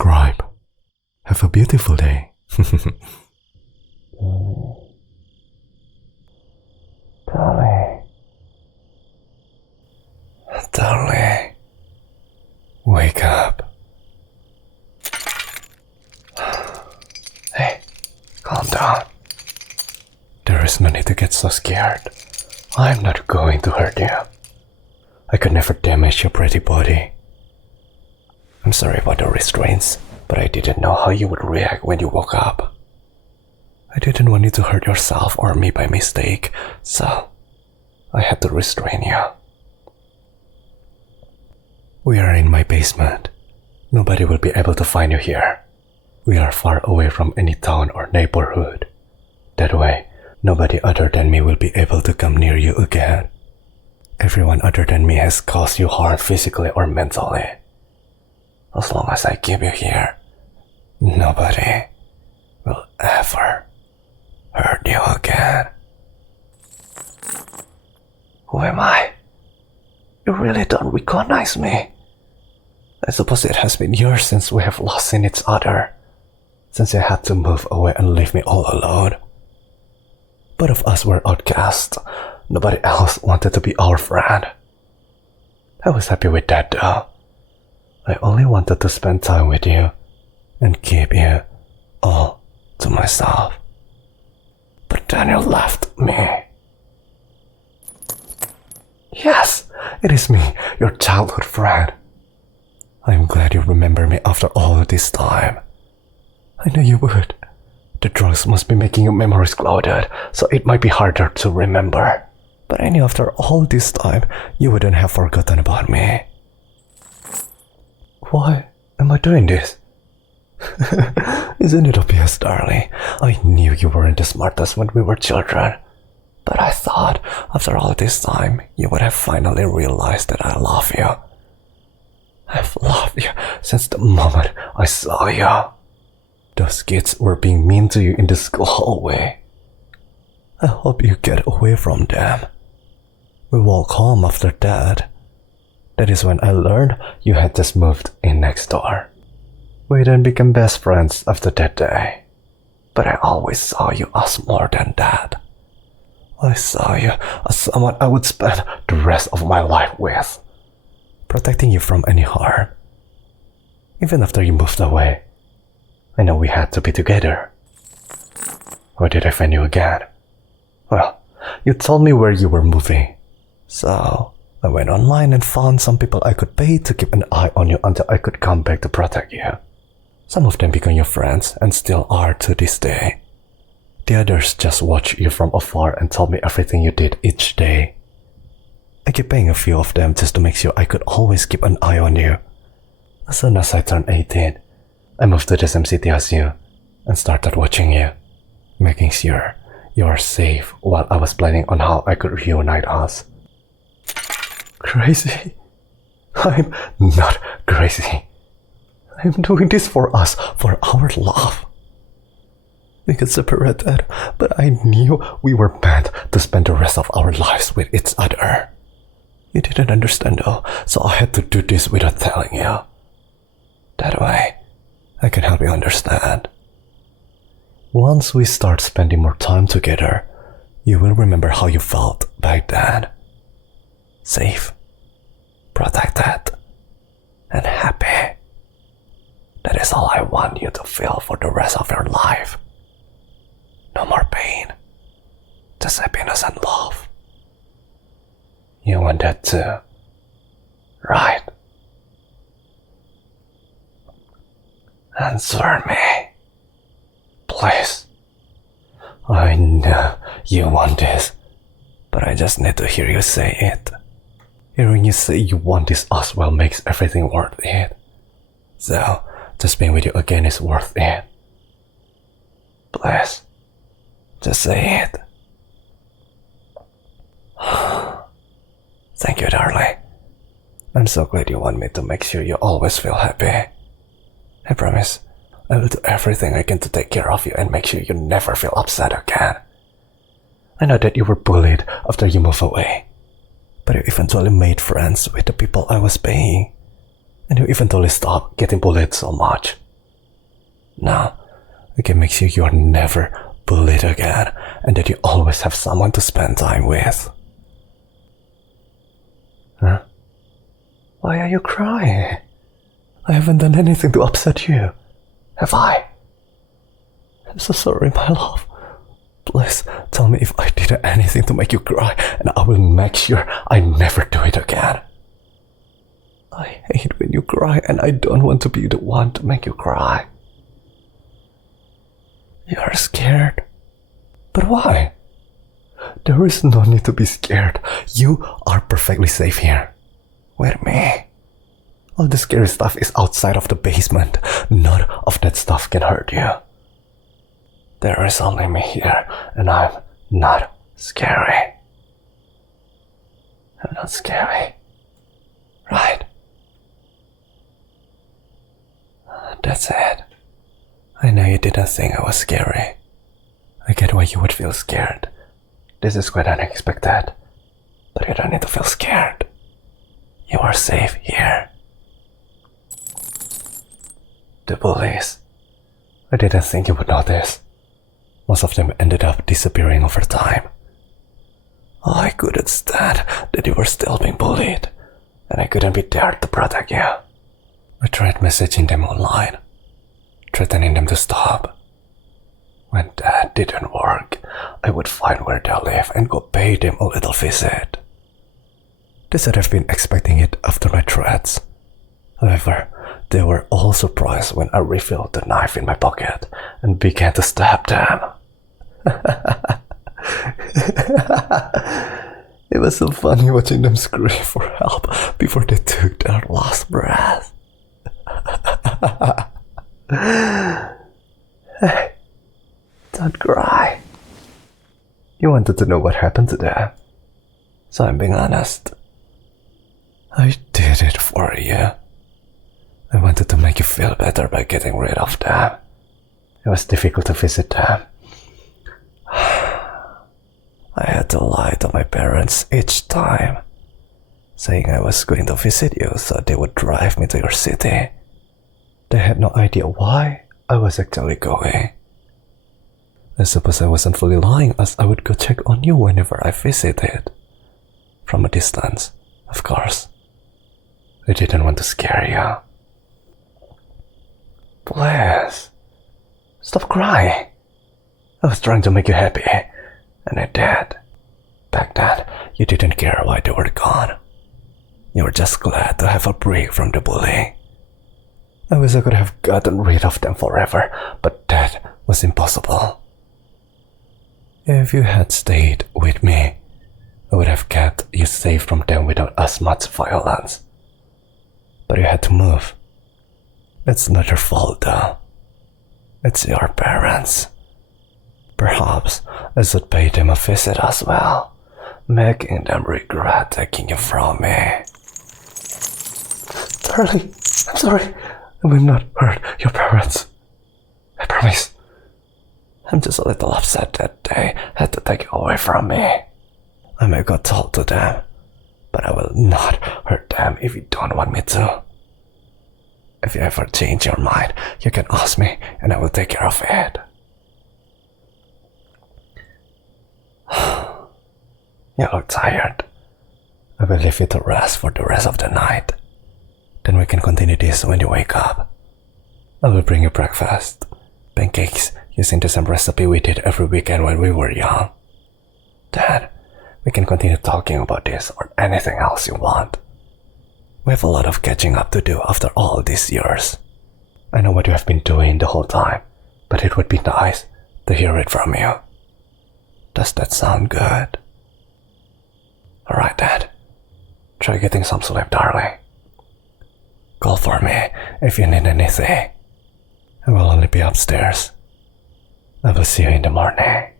subscribe. Have a beautiful day. Darling, wake up. Hey, calm down. There is no need to get so scared. I'm not going to hurt you. I could never damage your pretty body. I'm sorry about the restraints, but I didn't know how you would react when you woke up. I didn't want you to hurt yourself or me by mistake, so I had to restrain you. We are in my basement. Nobody will be able to find you here. We are far away from any town or neighborhood. That way, nobody other than me will be able to come near you again. Everyone other than me has caused you harm physically or mentally. As long as I keep you here, nobody will ever hurt you again. Who am I? You really don't recognize me. I suppose it has been years since we have lost seen each other, since you had to move away and leave me all alone. Both of us were outcasts. Nobody else wanted to be our friend. I was happy with that though. I only wanted to spend time with you and keep you all to myself. But then you left me. Yes, it is me, your childhood friend. I'm glad you remember me after all this time. I knew you would. The drugs must be making your memories clouded, so it might be harder to remember. But I knew after all this time, you wouldn't have forgotten about me. Why am I doing this? Isn't it obvious, darling? I knew you weren't the smartest when we were children. But I thought, after all this time, you would have finally realized that I love you. I've loved you since the moment I saw you. Those kids were being mean to you in the school hallway. I hope you get away from them. We walked home after that. That is when I learned you had just moved in next door. We then became best friends after that day. But I always saw you as more than that. I saw you as someone I would spend the rest of my life with, protecting you from any harm. Even after you moved away, I know we had to be together. Where did I find you again? Well, you told me where you were moving. So, I went online and found some people I could pay to keep an eye on you until I could come back to protect you. Some of them became your friends and still are to this day. The others just watched you from afar and told me everything you did each day. I kept paying a few of them just to make sure I could always keep an eye on you. As soon as I turned 18, I moved to the same city as you and started watching you, making sure you are safe while I was planning on how I could reunite us. Crazy? I'm not crazy. I'm doing this for us, for our love. We got separated, but I knew we were meant to spend the rest of our lives with each other. You didn't understand though, so I had to do this without telling you. That way, I can help you understand. Once we start spending more time together, you will remember how you felt back then. Safe, protected, and happy. That is all I want you to feel for the rest of your life. No more pain, just happiness and love. You want that too, right? Answer me, please. I know you want this, but I just need to hear you say it. Hearing you say you want this as well makes everything worth it. So, just being with you again is worth it. Please, just say it. Thank you, darling. I'm so glad you want me to make sure you always feel happy. I promise, I will do everything I can to take care of you and make sure you never feel upset again. I know that you were bullied after you moved away, but you eventually made friends with the people I was paying, and you eventually stopped getting bullied so much. No, I can make sure you're never bullied again and that you always have someone to spend time with. Huh? Why are you crying? I haven't done anything to upset you, have I? I'm so sorry, my love. Please tell me if I did anything to make you cry, and I will make sure I never do it again. I hate when you cry, and I don't want to be the one to make you cry. You're scared? But why? There is no need to be scared. You are perfectly safe here. With me. All the scary stuff is outside of the basement. None of that stuff can hurt you. There is only me here, and I'm not scary. I'm not scary. Right? That's it. I know you didn't think I was scary. I get why you would feel scared. This is quite unexpected. But you don't need to feel scared. You are safe here. The bullies. I didn't think you would notice. Most of them ended up disappearing over time. I couldn't stand that you were still being bullied, and I couldn't be there to protect you. I tried messaging them online, threatening them to stop. When that didn't work, I would find where they live and go pay them a little visit. They said I've been expecting it after my threats. However, they were all surprised when I refilled the knife in my pocket and began to stab them. It was so funny watching them scream for help before they took their last breath. Hey, don't cry. You wanted to know what happened to them, so I'm being honest. I did it for you. I wanted to make you feel better by getting rid of them. It was difficult to visit them. I had to lie to my parents each time, saying I was going to visit you so they would drive me to your city. They had no idea why I was actually going. I suppose I wasn't fully lying, as I would go check on you whenever I visited. From a distance, of course. I didn't want to scare you. Please, stop crying. I was trying to make you happy, and I did. Back then, you didn't care why they were gone. You were just glad to have a break from the bullying. I wish I could have gotten rid of them forever, but that was impossible. If you had stayed with me, I would have kept you safe from them without as much violence. But you had to move. It's not your fault though. It's your parents. Perhaps I should pay them a visit as well, making them regret taking you from me. Darling, I'm sorry. I will not hurt your parents. I promise. I'm just a little upset that they had to take you away from me. I may go talk to them, but I will not hurt them if you don't want me to. If you ever change your mind, you can ask me and I will take care of it. You look tired. I will leave you to rest for the rest of the night. Then we can continue this when you wake up. I will bring you breakfast. Pancakes using the same recipe we did every weekend when we were young. Then we can continue talking about this or anything else you want. We have a lot of catching up to do after all these years. I know what you have been doing the whole time, but it would be nice to hear it from you. Does that sound good? Alright, Dad. Try getting some sleep, darling. Call for me if you need anything. I will only be upstairs. I will see you in the morning.